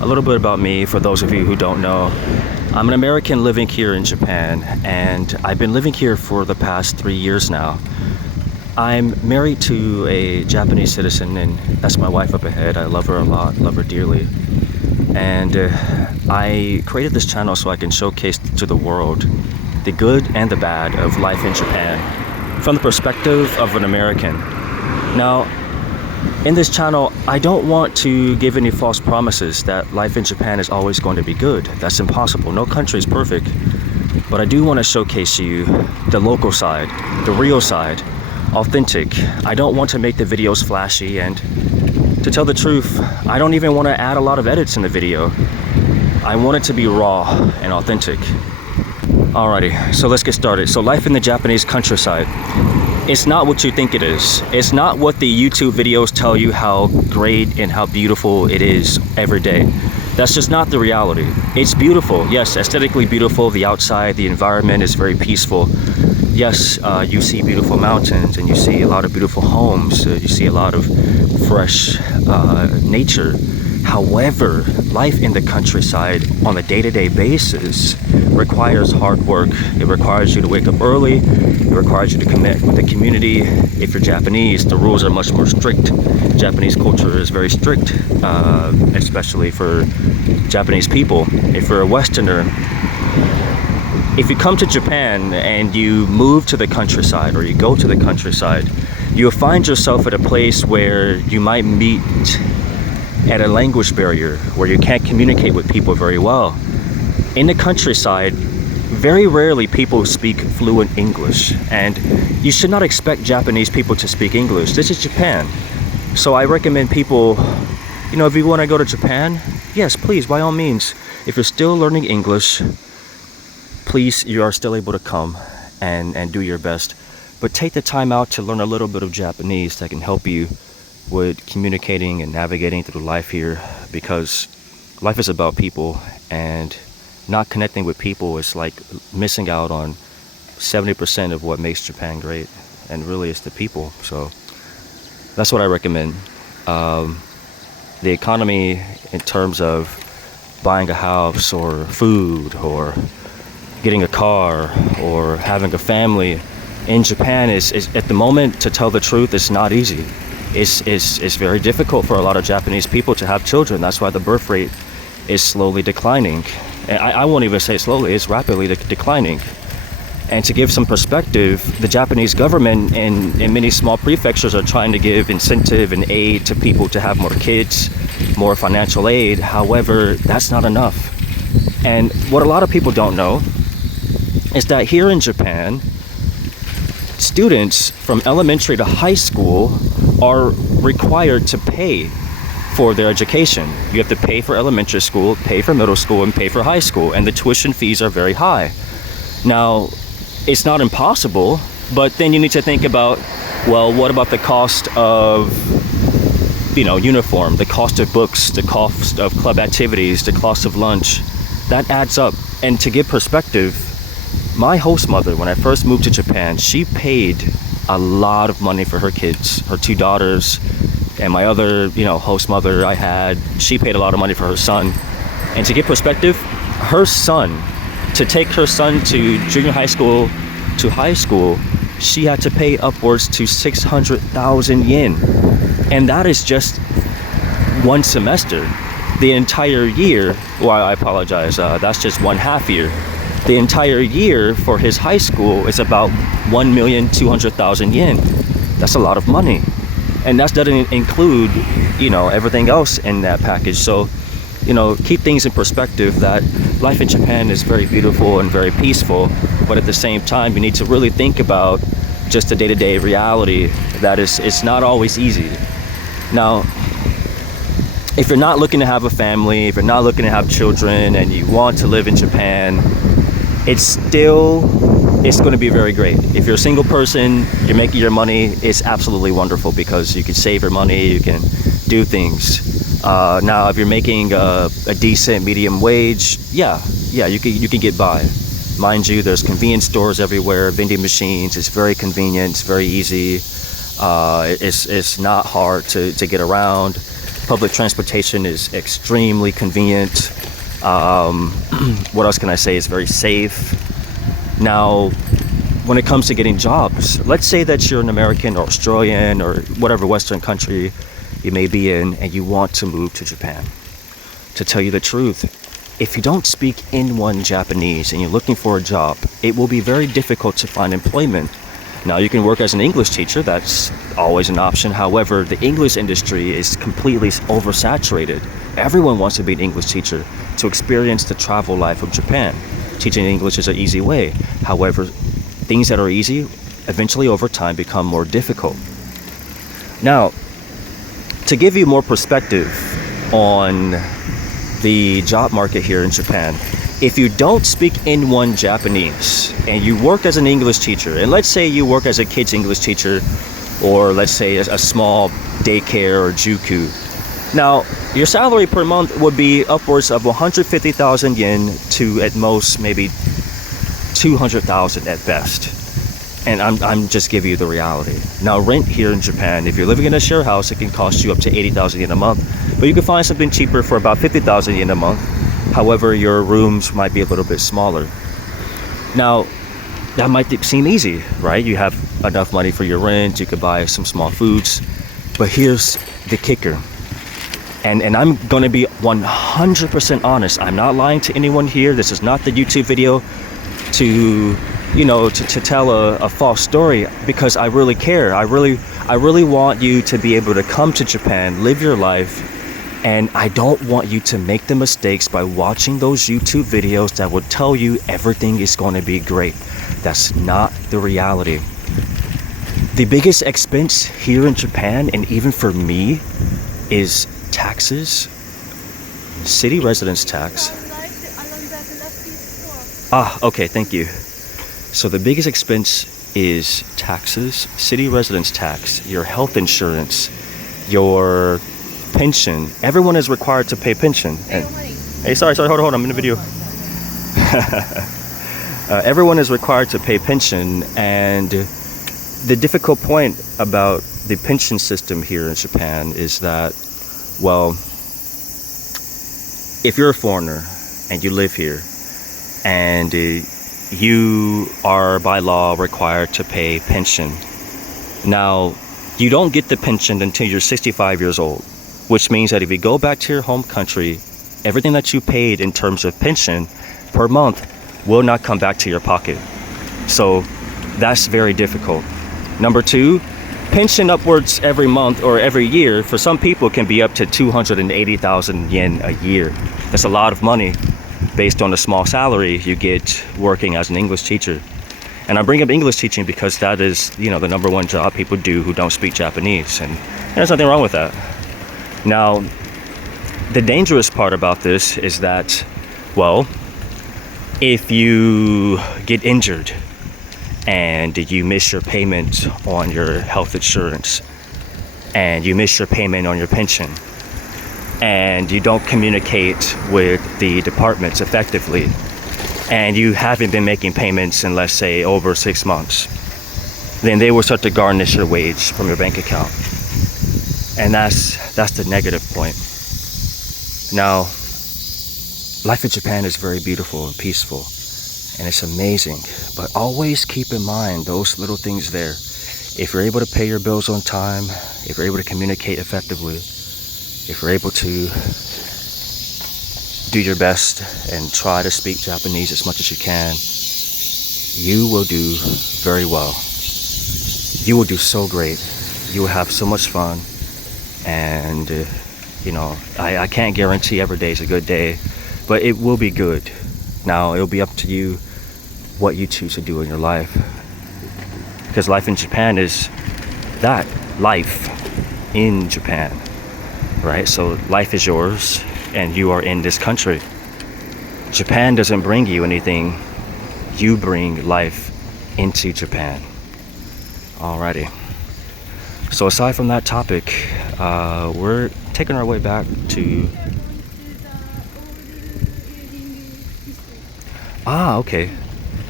A little bit about me, for those of you who don't know. I'm an American living here in Japan, and I've been living here for the past 3 years now. I'm married to a Japanese citizen, and that's my wife up ahead. I love her a lot, love her dearly. And I created this channel so I can showcase to the world the good and the bad of life in Japan from the perspective of an American. Now, in this channel, I don't want to give any false promises that life in Japan is always going to be good. That's impossible. No country is perfect. But I do want to showcase you the local side, the real side, authentic. I don't want to make the videos flashy, and to tell the truth, I don't even want to add a lot of edits in the video. I want it to be raw and authentic. Alrighty, so let's get started. So life in the Japanese countryside. It's not what you think it is. It's not what the YouTube videos tell you how great and how beautiful it is every day. That's just not the reality. It's beautiful, yes, aesthetically beautiful. The outside, the environment is very peaceful. Yes, you see beautiful mountains, and you see a lot of beautiful homes. You see a lot of fresh nature. However, life in the countryside on a day-to-day basis requires hard work. It requires you to wake up early. It requires you to connect with the community. If you're Japanese, the rules are much more strict. Japanese culture is very strict, especially for Japanese people. If you're a Westerner, if you come to Japan and you move to the countryside, or you go to the countryside, you'll find yourself at a place where you might meet at a language barrier, where you can't communicate with people very well. In the countryside, very rarely people speak fluent English, and you should not expect Japanese people to speak English. This is Japan. So I recommend people, if you want to go to Japan, yes, please, by all means. If you're still learning English, please, you are still able to come and do your best. But take the time out to learn a little bit of Japanese that can help you with communicating and navigating through life here, because life is about people, and not connecting with people is like missing out on 70% of what makes Japan great, and really it's the people. So that's what I recommend. The economy in terms of buying a house or food or getting a car or having a family in Japan is at the moment, to tell the truth, it's not easy. It's very difficult for a lot of Japanese people to have children. That's why the birth rate is slowly declining. And I won't even say slowly, it's rapidly declining. And to give some perspective, the Japanese government and many small prefectures are trying to give incentive and aid to people to have more kids, more financial aid. However, that's not enough. And what a lot of people don't know is that here in Japan, students from elementary to high school are required to pay for their education. You have to pay for elementary school, pay for middle school, and pay for high school, and the tuition fees are very high. Now, it's not impossible, but then you need to think about, well, what about the cost of, uniform, the cost of books, the cost of club activities, the cost of lunch? That adds up. And to give perspective, my host mother, when I first moved to Japan, she paid a lot of money for her kids, her 2 daughters, and my other, host mother I had, she paid a lot of money for her son. And to give perspective, her son, to take her son to junior high school to high school, she had to pay upwards to 600,000 yen. And that is just one semester. The entire year, well, I apologize, that's just 1/2 year. The entire year for his high school is about 1,200,000 yen. That's a lot of money. And that doesn't include, everything else in that package. So, keep things in perspective, that life in Japan is very beautiful and very peaceful, but at the same time, you need to really think about just the day-to-day reality that it's not always easy. Now, if you're not looking to have a family, if you're not looking to have children, and you want to live in Japan, it's going to be very great. If you're a single person, you're making your money, it's absolutely wonderful, because you can save your money, you can do things. Now, if you're making a decent medium wage, you can get by. Mind you, there's convenience stores everywhere, vending machines. It's very convenient, it's very easy. It's not hard to get around. Public transportation is extremely convenient. What else can I say? It's very safe. Now, when it comes to getting jobs, let's say that you're an American or Australian or whatever Western country you may be in and you want to move to Japan. To tell you the truth, if you don't speak N1 Japanese and you're looking for a job, it will be very difficult to find employment. Now, you can work as an English teacher, that's always an option. However, the English industry is completely oversaturated. Everyone wants to be an English teacher to experience the travel life of Japan. Teaching English is an easy way. However, things that are easy eventually over time become more difficult. Now, to give you more perspective on the job market here in Japan, if you don't speak N1 Japanese and you work as an English teacher, and let's say you work as a kid's English teacher, or let's say a small daycare or juku, now your salary per month would be upwards of 150,000 yen to at most maybe 200,000 at best. And I'm just giving you the reality. Now, rent here in Japan, if you're living in a share house, it can cost you up to 80,000 yen a month, but you can find something cheaper for about 50,000 yen a month. However, your rooms might be a little bit smaller. Now, that might seem easy, right? You have enough money for your rent, you could buy some small foods, but here's the kicker. And I'm going to be 100% honest. I'm not lying to anyone here. This is not the YouTube video to tell a false story, because I really care. I really want you to be able to come to Japan, live your life, and I don't want you to make the mistakes by watching those YouTube videos that would tell you everything is going to be great. That's not the reality. The biggest expense here in Japan, and even for me, is taxes, city residence tax. Okay, thank you. So the biggest expense is taxes, city residence tax, your health insurance, your pension. Everyone is required to pay pension. And, hey, sorry, hold on, I'm in a video. Everyone is required to pay pension, and the difficult point about the pension system here in Japan is that, well, if you're a foreigner and you live here and you are by law required to pay pension, now you don't get the pension until you're 65 years old, which means that if you go back to your home country, everything that you paid in terms of pension per month will not come back to your pocket. So that's very difficult. Number two, pension upwards every month or every year for some people can be up to 280,000 yen a year. That's a lot of money based on the small salary you get working as an English teacher. And I bring up English teaching because that is, the number one job people do who don't speak Japanese, and there's nothing wrong with that. Now, the dangerous part about this is that, well, if you get injured and you miss your payment on your health insurance, and you miss your payment on your pension, and you don't communicate with the departments effectively, and you haven't been making payments in, let's say, over 6 months, then they will start to garnish your wage from your bank account. And that's the negative point. Now, life in Japan is very beautiful and peaceful, and it's amazing, but always keep in mind those little things there. If you're able to pay your bills on time, if you're able to communicate effectively, if you're able to do your best and try to speak Japanese as much as you can, you will do very well. You will do so great. You will have so much fun. And, I can't guarantee every day is a good day, but it will be good. Now, it'll be up to you what you choose to do in your life. Because life in Japan is that, life in Japan, right? So life is yours, and you are in this country. Japan doesn't bring you anything. You bring life into Japan. Alrighty. So aside from that topic, we're taking our way back to... Okay.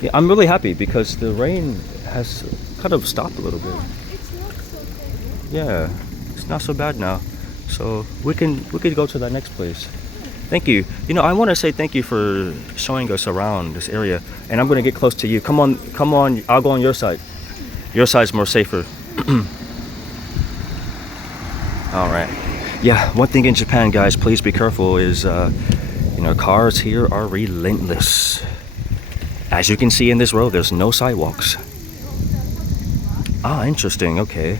Yeah, I'm really happy because the rain has kind of stopped a little bit. It's not so cold. Yeah, it's not so bad now. So we could go to that next place. Thank you. You know, I want to say thank you for showing us around this area. And I'm going to get close to you. Come on, come on. I'll go on your side. Your side's more safer. All right. Yeah, one thing in Japan, guys, please be careful is, you know, cars here are relentless. As you can see in this road, there's no sidewalks. Ah, interesting. Okay.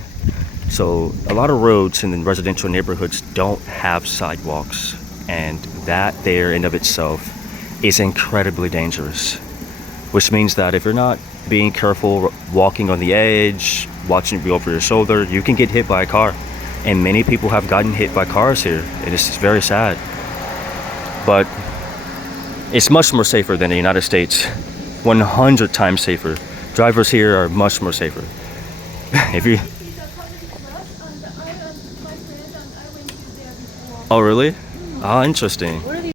So a lot of roads in the residential neighborhoods don't have sidewalks, and that there in of itself is incredibly dangerous. Which means that if you're not being careful, walking on the edge, watching over your shoulder, you can get hit by a car. And many people have gotten hit by cars here. It is very sad. But it's much more safer than the United States. 100 times safer. Drivers here are much more safer. If you... Oh, really? Ah, interesting.